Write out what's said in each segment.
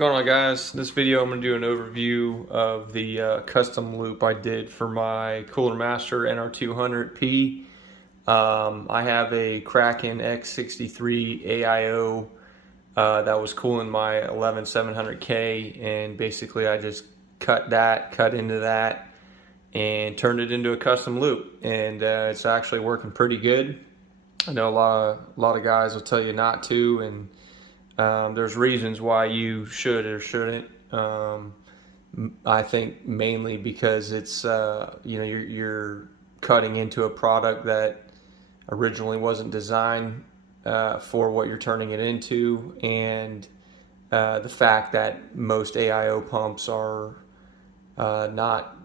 going on, guys? In this video I'm going to do an overview of the custom loop I did for my Cooler Master NR200p. I have a Kraken x63 AIO that was cooling my 11700K, and basically I just cut into that and turned it into a custom loop, and it's actually working pretty good. I know a lot of guys will tell you not to, and there's reasons why you should or shouldn't. I think mainly because it's you're cutting into a product that originally wasn't designed for what you're turning it into, and the fact that most AIO pumps are not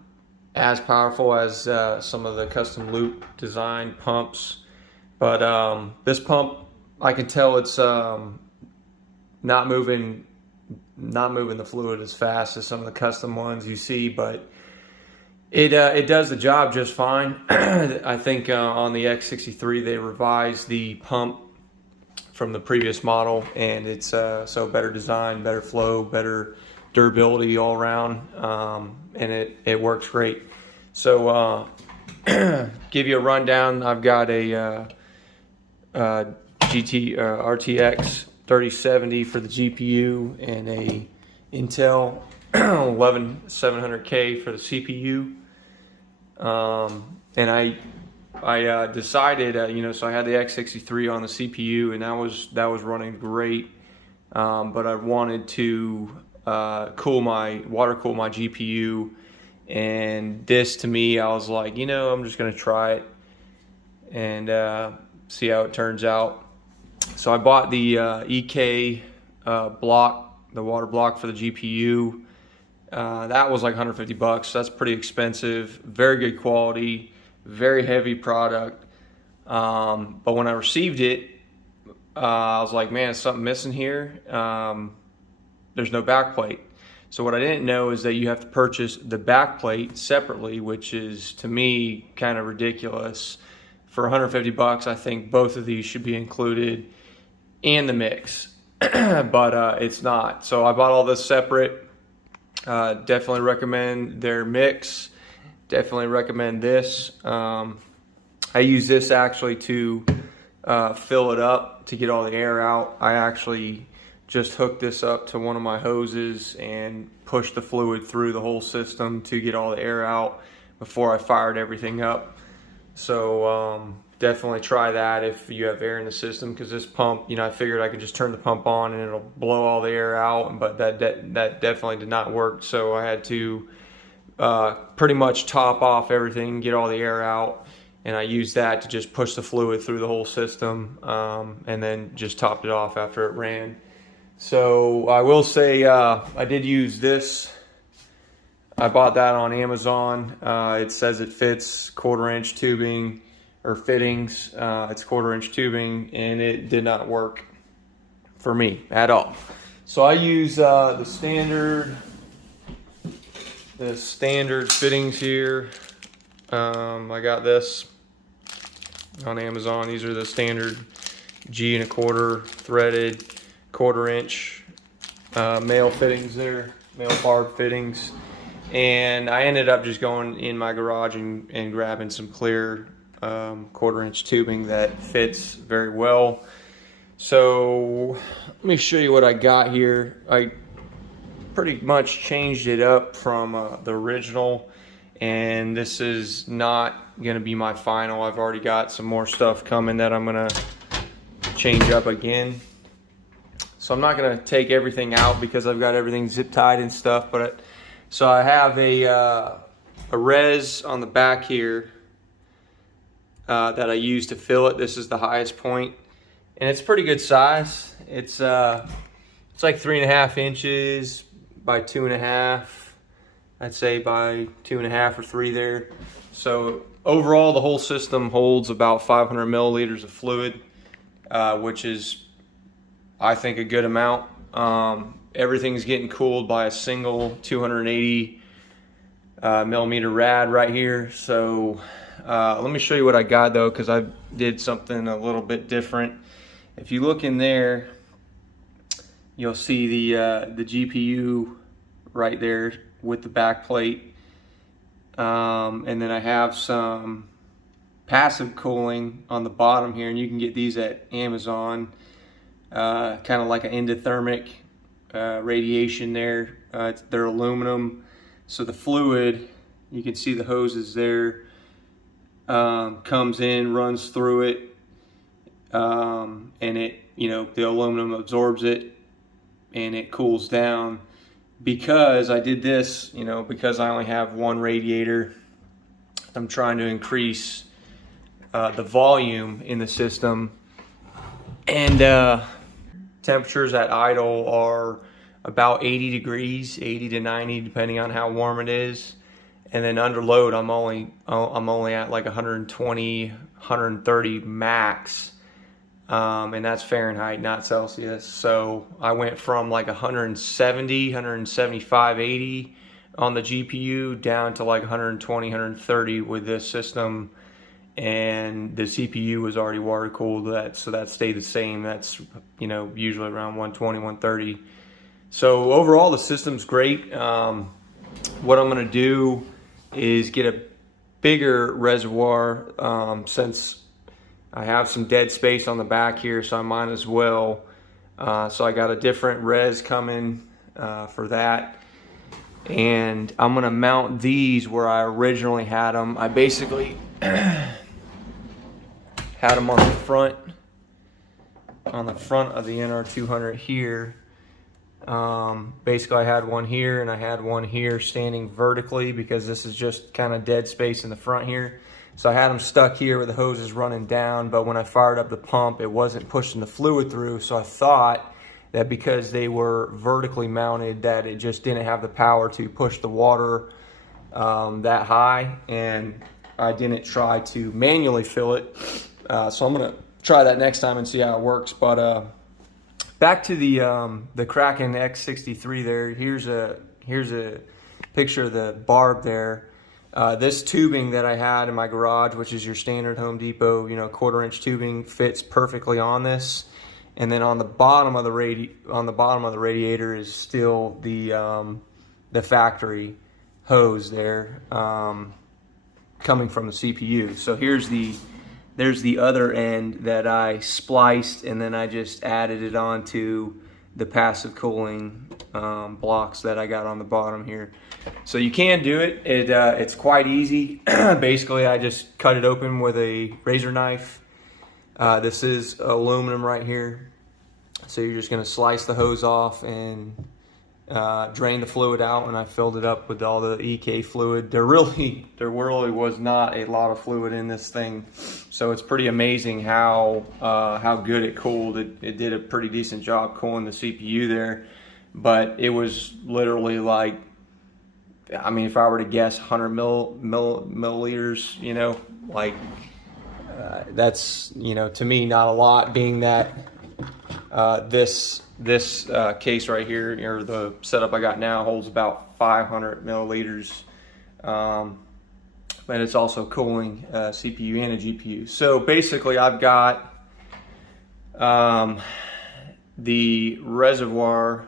as powerful as some of the custom loop design pumps. But this pump, I can tell it's not moving the fluid as fast as some of the custom ones you see, but it does the job just fine. I think on the x63 they revised the pump from the previous model, and it's so better design, better flow, better durability all around, and it works great. So give you a rundown. I've got a RTX 3070 for the GPU and a Intel 11700K for the CPU. And I decided, so I had the x63 on the CPU, and that was running great. But I wanted to water cool my GPU, and this, to me, I was like, I'm just gonna try it and see how it turns out. So I bought the EK block, the water block for the GPU. That was like 150 bucks. That's pretty expensive. Very good quality, very heavy product. But when I received it, I was like, man, is something missing here? There's no backplate. So what I didn't know is that you have to purchase the backplate separately, which is, to me, kind of ridiculous. For 150 bucks, I think both of these should be included in the mix, but it's not. So I bought all this separate. Definitely recommend their mix. Definitely recommend this. I use this actually to fill it up to get all the air out. I actually just hooked this up to one of my hoses and pushed the fluid through the whole system to get all the air out before I fired everything up. So definitely try that if you have air in the system, because this pump, I figured I could just turn the pump on and it'll blow all the air out, but that definitely did not work. So I had to pretty much top off everything, get all the air out, and I used that to just push the fluid through the whole system, and then just topped it off after it ran. So I will say I did use this. I bought that on Amazon. It says it fits 1/4-inch tubing or fittings. It's 1/4-inch tubing, and it did not work for me at all. So I use the standard fittings here. I got this on Amazon. These are the standard G 1/4 threaded 1/4-inch male fittings there, male barb fittings. And I ended up just going in my garage and grabbing some clear 1/4-inch tubing that fits very well. So let me show you what I got here. I pretty much changed it up from the original, and this is not going to be my final. I've already got some more stuff coming that I'm going to change up again. So I'm not going to take everything out because I've got everything zip tied and stuff, but so I have a res on the back here that I use to fill it. This is the highest point, and it's pretty good size. It's like 3.5 inches by 2.5. I'd say by 2.5 or 3 there. So overall, the whole system holds about 500 milliliters of fluid, which is, I think, a good amount. Everything's getting cooled by a single 280 millimeter rad right here. So let me show you what I got though, because I did something a little bit different. If you look in there, you'll see the GPU right there with the back plate. And then I have some passive cooling on the bottom here, and you can get these at Amazon. Kind of like an endothermic radiation there. They're aluminum, so the fluid, you can see the hoses there, comes in, runs through it, and it, the aluminum absorbs it and it cools down. Because I did this, because I only have one radiator, I'm trying to increase the volume in the system, and temperatures at idle are about 80 degrees, 80 to 90, depending on how warm it is. And then under load, I'm only at like 120, 130 max, and that's Fahrenheit, not Celsius. So I went from like 170, 175, 80 on the GPU down to like 120, 130 with this system. And the CPU was already water cooled, so that stayed the same. That's usually around 120, 130. So overall, the system's great. What I'm going to do is get a bigger reservoir, since I have some dead space on the back here, so I might as well. So I got a different res coming for that. And I'm going to mount these where I originally had them. I basically had them on the front of the NR200 here. Basically I had one here and I had one here standing vertically, because this is just kind of dead space in the front here. So I had them stuck here with the hoses running down, but when I fired up the pump, it wasn't pushing the fluid through. So I thought that because they were vertically mounted, that it just didn't have the power to push the water that high, and I didn't try to manually fill it. So I'm gonna try that next time and see how it works. But back to the Kraken x63 there. Here's a picture of the barb there. This tubing that I had in my garage, which is your standard Home Depot, 1/4-inch tubing, fits perfectly on this. And then on the bottom of the radiator is still the factory hose there, coming from the CPU. So there's the other end that I spliced, and then I just added it onto the passive cooling blocks that I got on the bottom here. So you can do it. It's quite easy. Basically, I just cut it open with a razor knife. This is aluminum right here. So you're just going to slice the hose off and drain the fluid out, and I filled it up with all the EK fluid. There really was not a lot of fluid in this thing, so it's pretty amazing how good it cooled. It did a pretty decent job cooling the CPU there, but it was literally like, I mean, if I were to guess, 100 milliliters. That's to me not a lot, being that this case right here, or the setup I got now, holds about 500 milliliters, but it's also cooling CPU and a GPU. So basically I've got the reservoir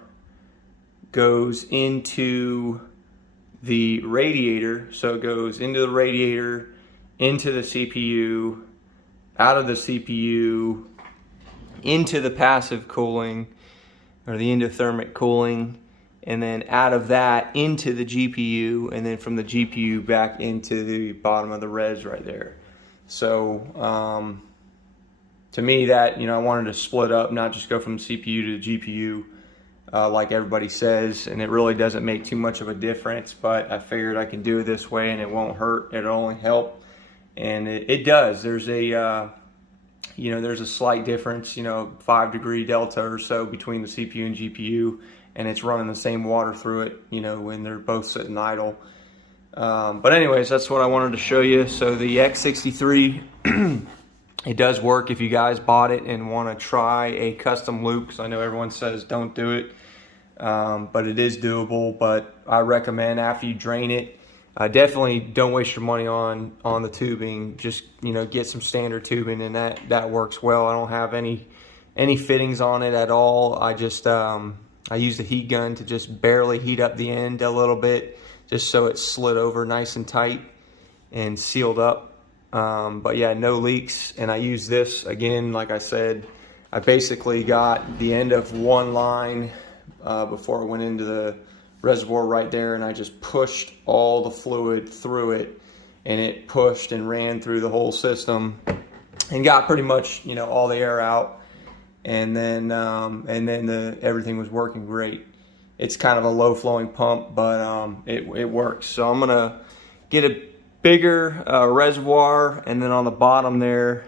goes into the radiator, so it goes into the radiator, into the CPU, out of the CPU, into the passive cooling, or the endothermic cooling, and then out of that into the GPU, and then from the GPU back into the bottom of the res right there. So to me, that, I wanted to split up, not just go from the CPU to the GPU like everybody says, and it really doesn't make too much of a difference, but I figured I can do it this way and it won't hurt, it'll only help. And it does. There's a there's a slight difference, 5-degree delta or so between the CPU and GPU, and it's running the same water through it, when they're both sitting idle. But anyways, that's what I wanted to show you. So the x63, it does work if you guys bought it and want to try a custom loop, because I know everyone says don't do it, but it is doable. But I recommend, after you drain it, definitely don't waste your money on the tubing. Just get some standard tubing, and that works well. I don't have any any fittings on it at all. I just I used a heat gun to just barely heat up the end a little bit, just so it slid over nice and tight and sealed up. But yeah, no leaks. And I used this again, like I said, I basically got the end of one line before I went into the reservoir right there, and I just pushed all the fluid through it, and it pushed and ran through the whole system and got pretty much, you know, all the air out. And then everything was working great. It's kind of a low flowing pump, but it works. So I'm gonna get a bigger reservoir, and then on the bottom there,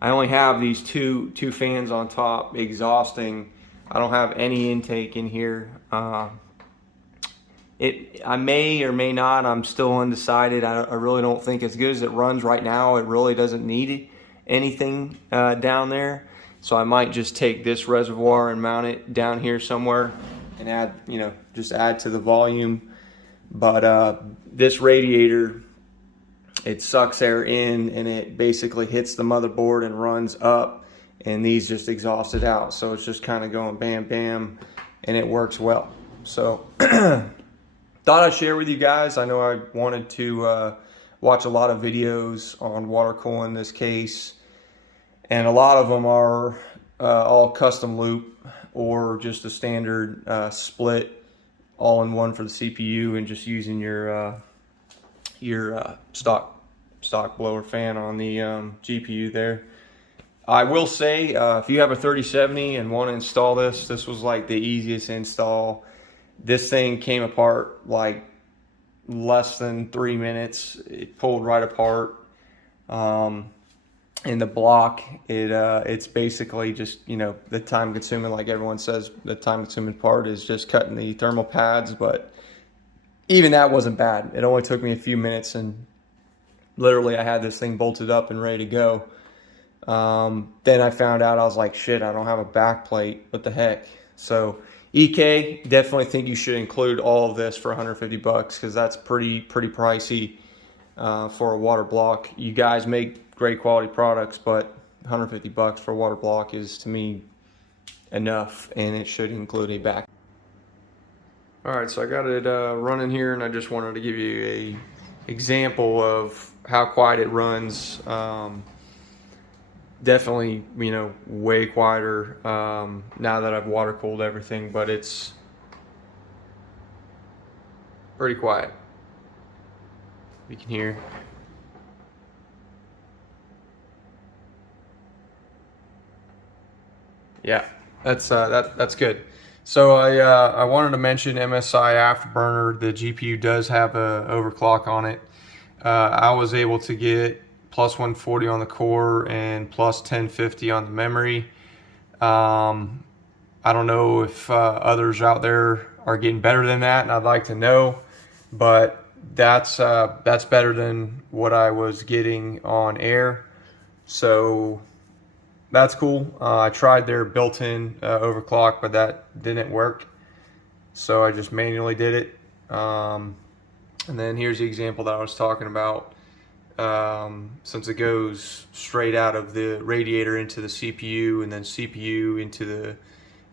I only have these two fans on top exhausting. I don't have any intake in here. I may or may not. I'm still undecided. I really don't think, as good as it runs right now, it really doesn't need anything down there. So I might just take this reservoir and mount it down here somewhere and add, you know, just add to the volume. But this radiator, it sucks air in and it basically hits the motherboard and runs up, and these just exhaust it out. So it's just kind of going bam, bam, and it works well. So thought I'd share with you guys. I know I wanted to watch a lot of videos on water cooling this case, and a lot of them are all custom loop or just a standard split all in one for the CPU, and just using your stock blower fan on the GPU there. I will say, if you have a 3070 and want to install this, this was like the easiest install. This thing came apart like less than 3 minutes. It pulled right apart. In the block, it's basically just, you know, the time consuming, like everyone says, the time consuming part is just cutting the thermal pads, but even that wasn't bad. It only took me a few minutes, and literally I had this thing bolted up and ready to go. Then I found out, I was like, shit, I don't have a back plate. What the heck? So EK, definitely think you should include all of this for 150 bucks, because that's pretty pricey for a water block. You guys make great quality products, but 150 bucks for a water block is, to me, enough, and it should include a back. Alright, so I got it running here, and I just wanted to give you a example of how quiet it runs. Definitely, you know, way quieter now that I've water cooled everything, but it's pretty quiet. You can hear. Yeah, that's good. So I wanted to mention MSI Afterburner. The GPU does have a overclock on it. I was able to get plus 140 on the core and plus 1050 on the memory. I don't know if others out there are getting better than that, and I'd like to know, but that's better than what I was getting on air. So that's cool. I tried their built-in overclock, but that didn't work. So I just manually did it. And then here's the example that I was talking about. Since it goes straight out of the radiator into the CPU, and then CPU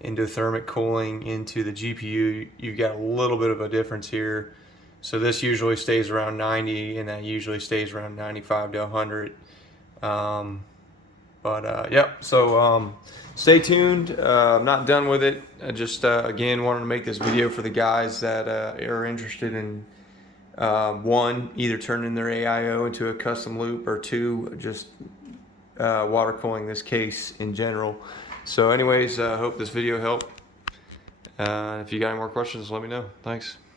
into thermic cooling into the GPU, you've got a little bit of a difference here. So this usually stays around 90, and that usually stays around 95 to 100. Yep, so stay tuned. I'm not done with it. I just again wanted to make this video for the guys that are interested in one, either turning their AIO into a custom loop, or two, just water cooling this case in general. So anyways, hope this video helped. If you got any more questions, let me know. Thanks.